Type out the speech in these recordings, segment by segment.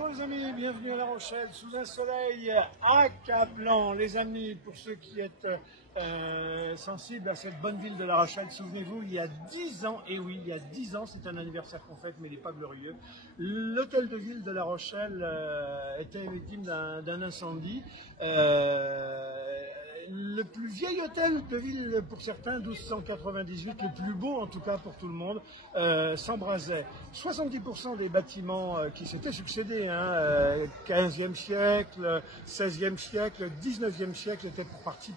Bonjour les amis, bienvenue à La Rochelle, sous un soleil accablant. Les amis, pour ceux qui êtes sensibles à cette bonne ville de La Rochelle, souvenez-vous, il y a 10 ans, et oui, il y a 10 ans, c'est un anniversaire qu'on fête, mais il n'est pas glorieux. L'hôtel de ville de La Rochelle était victime d'un incendie. Le plus vieil hôtel de ville pour certains, 1298, le plus beau en tout cas pour tout le monde, s'embrasait. 70% des bâtiments qui s'étaient succédés, 15e siècle, 16e siècle, 19e siècle, étaient partis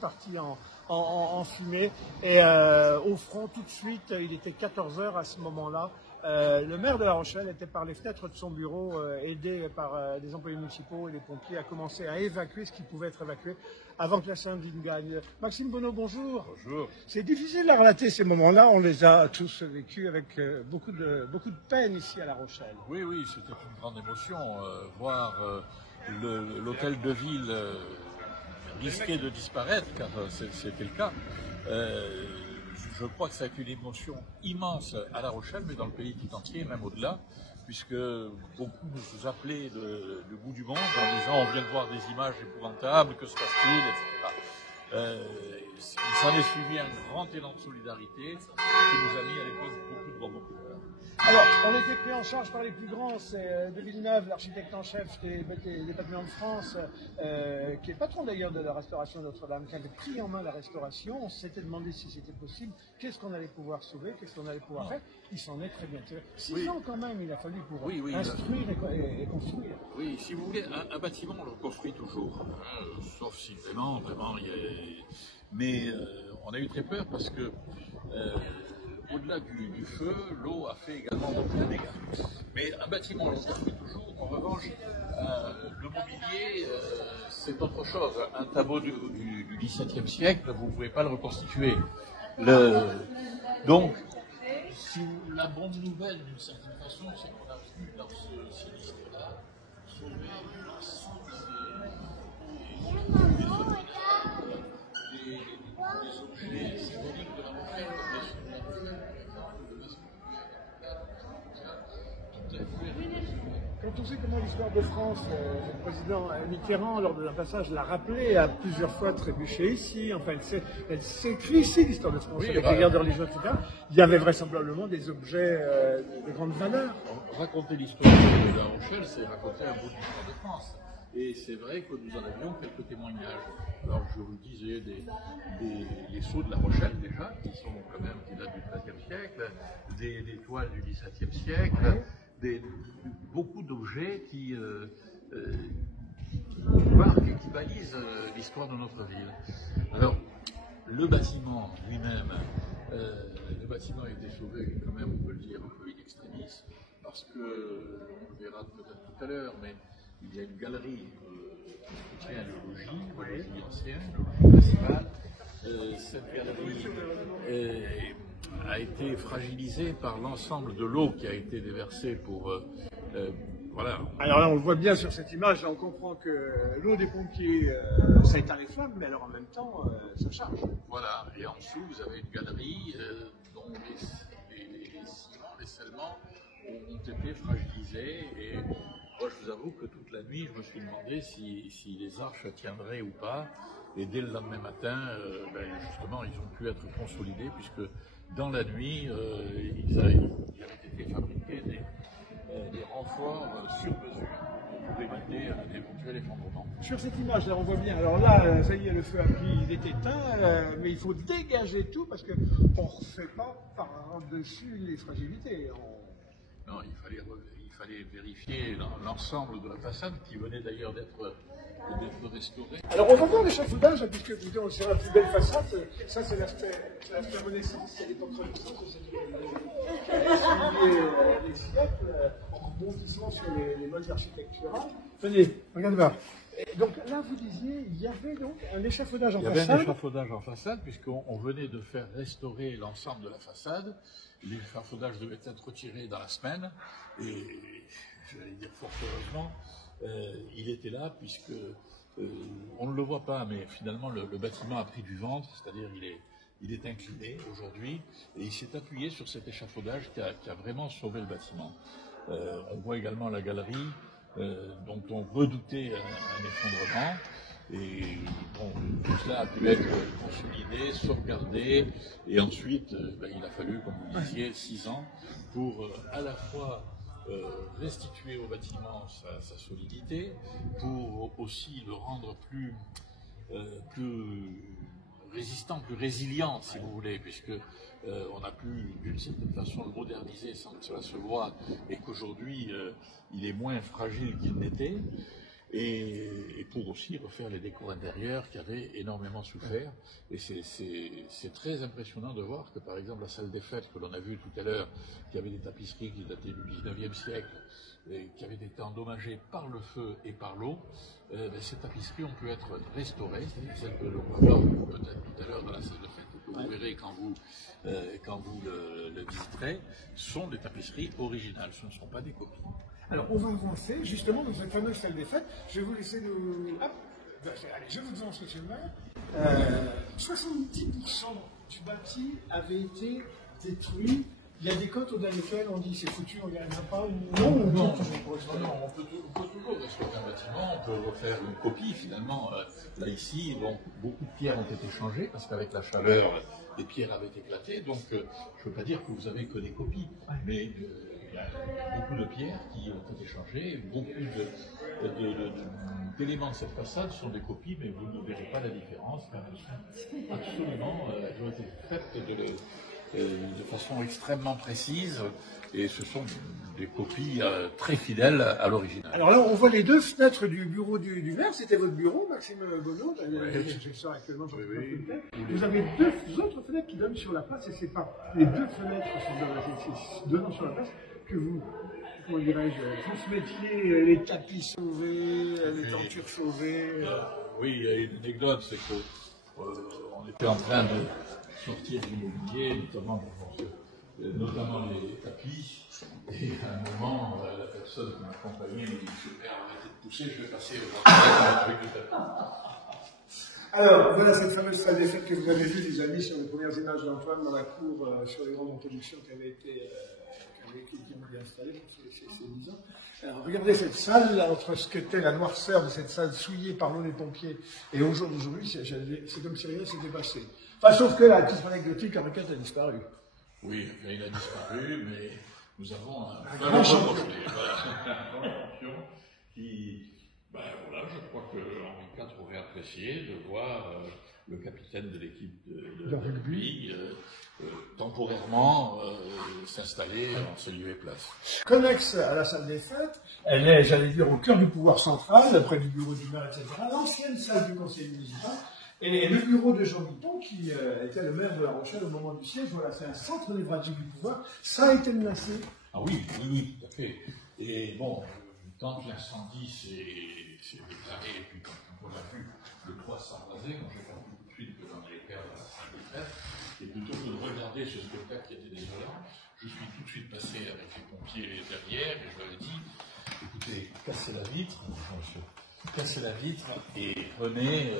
en fumée. Et au front, tout de suite, il était 14 h à ce moment-là. Le maire de La Rochelle était par les fenêtres de son bureau, aidé par des employés municipaux et des pompiers, à commencer à évacuer ce qui pouvait être évacué avant que l'incendie ne gagne. Maxime Bonneau, bonjour. Bonjour. C'est difficile à relater ces moments-là, on les a tous vécus avec beaucoup de peine ici à La Rochelle. Oui, oui, c'était une grande émotion. Voir l'hôtel de ville risquer de disparaître, car c'était le cas. Je crois que ça a été une émotion immense à La Rochelle, mais dans le pays tout entier, même au-delà, puisque beaucoup nous appelaient du bout du monde en disant on vient de voir des images épouvantables, que se passe-t-il, etc. Il s'en est suivi un grand élan de solidarité qui nous a mis à l'époque beaucoup de bonbons. Alors, on était pris en charge par les plus grands, c'est de Villeneuve, l'architecte en chef des bâtiments de France, qui est patron d'ailleurs de la restauration de Notre-Dame, qui avait pris en main la restauration. On s'était demandé si c'était possible, qu'est-ce qu'on allait pouvoir sauver, qu'est-ce qu'on allait pouvoir faire. Il s'en est très bien tiré. 6 ans quand même, il a fallu pour instruire et construire. Oui, si vous voulez, un bâtiment, on le construit toujours, sauf si vraiment, mais on a eu très peur parce que au-delà du feu, l'eau a fait également beaucoup de dégâts. Mais un bâtiment, on le construit toujours. En revanche, le mobilier, c'est autre chose. Un tableau du XVIIe siècle, vous ne pouvez pas le reconstituer. Donc, la bonne nouvelle, d'une certaine façon, c'est qu'on a pu, dans ce sinistre-là, sauver l'ensemble des objets symboliques de La Rochelle. Quand on sait comment l'histoire de France, le président Mitterrand, lors de un passage, l'a rappelé, a plusieurs fois trébuché ici, enfin elle s'est écrite ici l'histoire de France, oui, avec les guerres de religion, etc. Il y avait vraisemblablement des objets de grande valeur. Raconter l'histoire de La Rochelle, c'est raconter un bout de l'histoire de France. Et c'est vrai que nous en avions quelques témoignages. Alors je vous disais les sceaux de La Rochelle déjà, qui datent du XIIIe siècle, des toiles du XVIIe siècle, beaucoup d'objets qui marquent et qui balisent l'histoire de notre ville. Alors le bâtiment lui-même, a été sauvé quand même, on peut le dire, un peu in extremis, parce que, on le verra peut-être tout à l'heure, mais il y a une galerie qui tient le logis ancien, le logis principal. Cette galerie a été fragilisée par l'ensemble de l'eau qui a été déversée pour... voilà. Alors là, on le voit bien sur cette image, là, on comprend que l'eau des pompiers, ça éteint les flammes, mais alors en même temps, ça charge. Voilà, et en dessous, vous avez une galerie dont les ciments, les scellements ont été fragilisés. Et moi, je vous avoue que toute la nuit, je me suis demandé si les arches tiendraient ou pas. Et dès le lendemain matin, justement, ils ont pu être consolidés, puisque dans la nuit, il avait été fabriqué des renforts sur mesure pour éviter un éventuel effondrement. Sur cette image, là, on voit bien. Alors là, ça y est, le feu a pris, il est éteint, mais il faut dégager tout parce qu'on ne refait pas par-dessus les fragilités. Non, il fallait vérifier l'ensemble de la façade qui venait d'ailleurs d'être restaurée. Alors on va voir l'échafaudage, puisque vous sur la plus belle façade, ça c'est l'aspect Renaissance, c'est l'époque Renaissance, c'est les siècles, en rebondissant sur les modes architecturales. Tenez, regardez voir. Donc là, vous disiez, il y avait donc un échafaudage en façade. Il y avait un échafaudage en façade, puisqu'on venait de faire restaurer l'ensemble de la façade. L'échafaudage devait être retiré dans la semaine, et j'allais dire fort heureusement, il était là, puisque on ne le voit pas, mais finalement le bâtiment a pris du ventre, c'est-à-dire il est incliné aujourd'hui, et il s'est appuyé sur cet échafaudage qui a vraiment sauvé le bâtiment. On voit également la galerie dont on redoutait un effondrement. Et bon, tout cela a pu être consolidé, sauvegardé, et ensuite il a fallu, comme vous disiez, 6 ans pour à la fois restituer au bâtiment sa solidité, pour aussi le rendre plus résistant, plus résilient, si vous voulez, puisque on a pu d'une certaine façon le moderniser sans que cela se voie, et qu'aujourd'hui il est moins fragile qu'il n'était. Et pour aussi refaire les décors intérieurs qui avaient énormément souffert. Et c'est très impressionnant de voir que, par exemple, la salle des fêtes que l'on a vue tout à l'heure, qui avait des tapisseries qui dataient du 19e siècle, et qui avaient été endommagées par le feu et par l'eau, ces tapisseries ont pu être restaurées, c'est-à-dire celles que l'on voit peut-être tout à l'heure dans la salle de fête, et que vous verrez quand vous le visiterez, sont des tapisseries originales, ce ne sont pas des copies. Alors, on va avancer justement dans cette fameuse salle des fêtes. Je vais vous laisser nous... Hop. Allez, je vous avance sur le main. 70% du bâti avait été détruit. Il y a des côtes dans lesquelles on dit c'est foutu, on n'y arrivera pas. Non, on peut toujours restaurer un bâtiment, on peut refaire une copie finalement. Là ici, bon, beaucoup de pierres ont été changées parce qu'avec la chaleur, les pierres avaient éclaté. Donc, je ne veux pas dire que vous avez que des copies, mais il y a beaucoup de pierres qui ont été changées, beaucoup d'éléments de cette façade sont des copies, mais vous ne verrez pas la différence, car elles sont absolument, elles ont été faites de façon extrêmement précise, et ce sont des copies très fidèles à l'original. Alors là, on voit les deux fenêtres du bureau du maire. C'était votre bureau, Maxime Bonneau. Je sors actuellement sur Vous avez deux autres fenêtres qui donnent sur la place, et c'est pas les deux fenêtres sont donnant sur la place que vous, comment dirais-je, transmettiez les tapis sauvés, les tentures sauvées. Oui, il y a une anecdote, c'est que on était en train de sortir du mobilier, notamment les tapis, et à un moment, la personne qui m'accompagnait me dit « Super, arrêtez de pousser, je vais passer au truc de tapis ». Alors, voilà cette fameuse salle des fêtes que vous avez vue, les amis, sur les premières images d'Antoine dans la cour, sur les grandes introductions qui avaient été installées pour ces 10 ans. Alors, regardez cette salle, là, entre ce qu'était la noirceur de cette salle souillée par l'eau des pompiers et aujourd'hui, c'est comme si rien s'était passé. Enfin, sauf que la petite anecdotique, la requête a disparu. Oui, il a disparu, mais nous avons un grand champion qui, voilà, je crois que Henri IV aurait apprécié de voir le capitaine de l'équipe de rugby temporairement s'installer en ce lieu et place. Connexe à la salle des fêtes, elle est, j'allais dire, au cœur du pouvoir central, près du bureau du maire, etc. L'ancienne salle du conseil municipal. Et le bureau de Jean Guiton, qui était le maire de La Rochelle au moment du siège, voilà, c'est un centre névralgique du pouvoir. Ça a été menacé. Ah oui, tout à fait. Et bon, quand l'incendie s'est déclaré, et puis quand on a vu le toit s'embraser, moi j'ai compris tout de suite que j'en allais perdre la salle des fêtes, et plutôt que de regarder ce spectacle qui était désolant, je suis tout de suite passé avec les pompiers derrière, et je leur ai dit, écoutez, cassez la vitre, cassez la vitre et prenez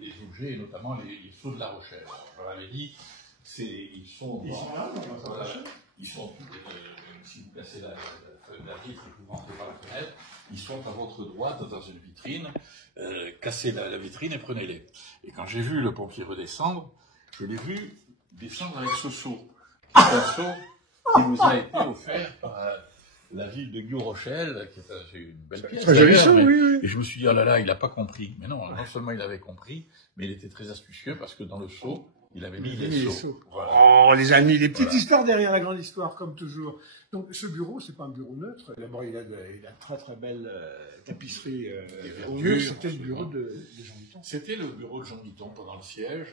les objets, et notamment les seaux de La Rochelle. Je leur avais dit, ils sont là, ils sont si vous cassez la vitre et que vous rentrez par la fenêtre, ils sont à votre droite dans une vitrine, cassez la vitrine et prenez-les. Et quand j'ai vu le pompier redescendre, je l'ai vu descendre avec ce seau. C'est un seau qui nous a été offert par la ville de Guy-Rochelle, qui est une belle pièce. Très joli seau, oui. Et je me suis dit, oh là là, il n'a pas compris. Mais non, non seulement il avait compris, mais il était très astucieux parce que dans le seau, il avait mis les seaux. Voilà. Oh, les amis, les petites histoires derrière la grande histoire, comme toujours. Donc, ce bureau, c'est pas un bureau neutre. D'abord, il a très très belle tapisserie au mur. C'était le bureau de Jean Guiton. C'était le bureau de Jean Guiton pendant le siège.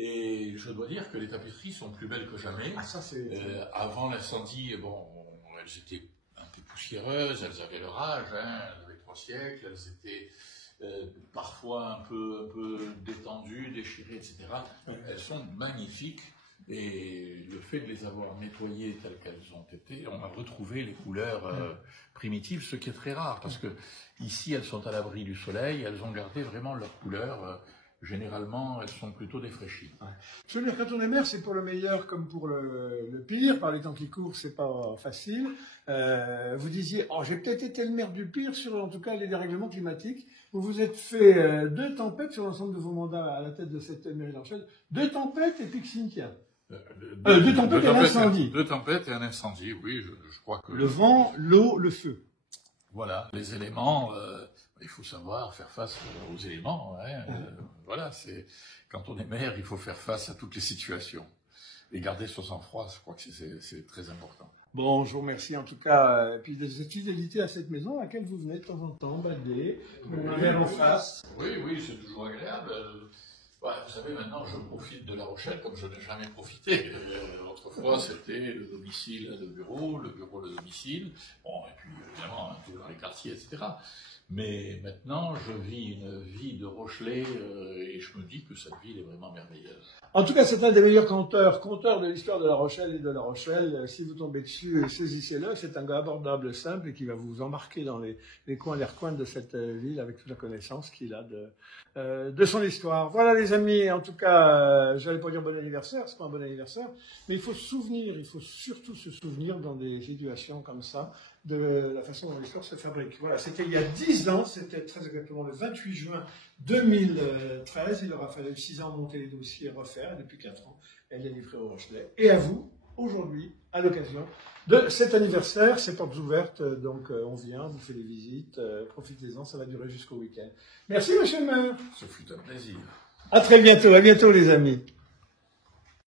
Et je dois dire que les tapisseries sont plus belles que jamais. Ah, ça, c'est... avant l'incendie, bon, elles étaient un peu poussiéreuses, elles avaient leur âge, hein, elles avaient 3 siècles, elles étaient parfois un peu détendues, déchirées, etc. Elles sont magnifiques. Et le fait de les avoir nettoyées telles qu'elles ont été, on a retrouvé les couleurs primitives, ce qui est très rare, parce que ici elles sont à l'abri du soleil, elles ont gardé vraiment leur couleur généralement, elles sont plutôt défraîchies. Ouais. Je veux dire, quand on est maire, c'est pour le meilleur comme pour le pire. Par les temps qui courent, c'est pas facile. Vous disiez, oh, j'ai peut-être été le maire du pire sur, en tout cas, les dérèglements climatiques. Vous vous êtes fait 2 tempêtes sur l'ensemble de vos mandats à la tête de cette mairie de La Rochelle. 2 tempêtes et puis Cynthia. 2 tempêtes et un incendie. 2 tempêtes et un incendie, oui, je crois que... Le vent, l'eau, le feu. Voilà, les éléments, il faut savoir faire face aux éléments. Hein, voilà, c'est quand on est maire, il faut faire face à toutes les situations. Et garder son sang-froid, je crois que c'est très important. Bon, je vous remercie en tout cas, et puis de cette fidélité à cette maison à laquelle vous venez de temps en temps, balader, un verre en face. Oui, oui, c'est toujours agréable. Ouais, vous savez, maintenant, je profite de La Rochelle comme je n'ai jamais profité. Autrefois, c'était le domicile, le bureau, le domicile. Bon, et puis, évidemment, un peu dans les quartiers, etc. Mais maintenant, je vis une vie de Rochelais et je me dis que cette ville est vraiment merveilleuse. En tout cas, c'est un des meilleurs conteurs de l'histoire de La Rochelle et de La Rochelle. Si vous tombez dessus, saisissez-le. C'est un gars abordable, simple et qui va vous embarquer dans les coins, les recoins de cette ville avec toute la connaissance qu'il a de son histoire. Voilà, les amis. En tout cas, j'allais pas dire bon anniversaire, c'est pas un bon anniversaire, mais il faut se souvenir, il faut surtout se souvenir dans des situations comme ça de la façon dont l'histoire se fabrique. Voilà, c'était il y a 10 ans, c'était très exactement le 28 juin 2013. Il aura fallu 6 ans monter les dossiers, refaire, et depuis 4 ans, elle est livrée au Rochelais. Et à vous, aujourd'hui, à l'occasion de cet anniversaire, c'est portes ouvertes, donc on vient, on vous fait des visites, profitez-en, ça va durer jusqu'au week-end. Merci, monsieur le maire. Ce fut un plaisir. À très bientôt les amis.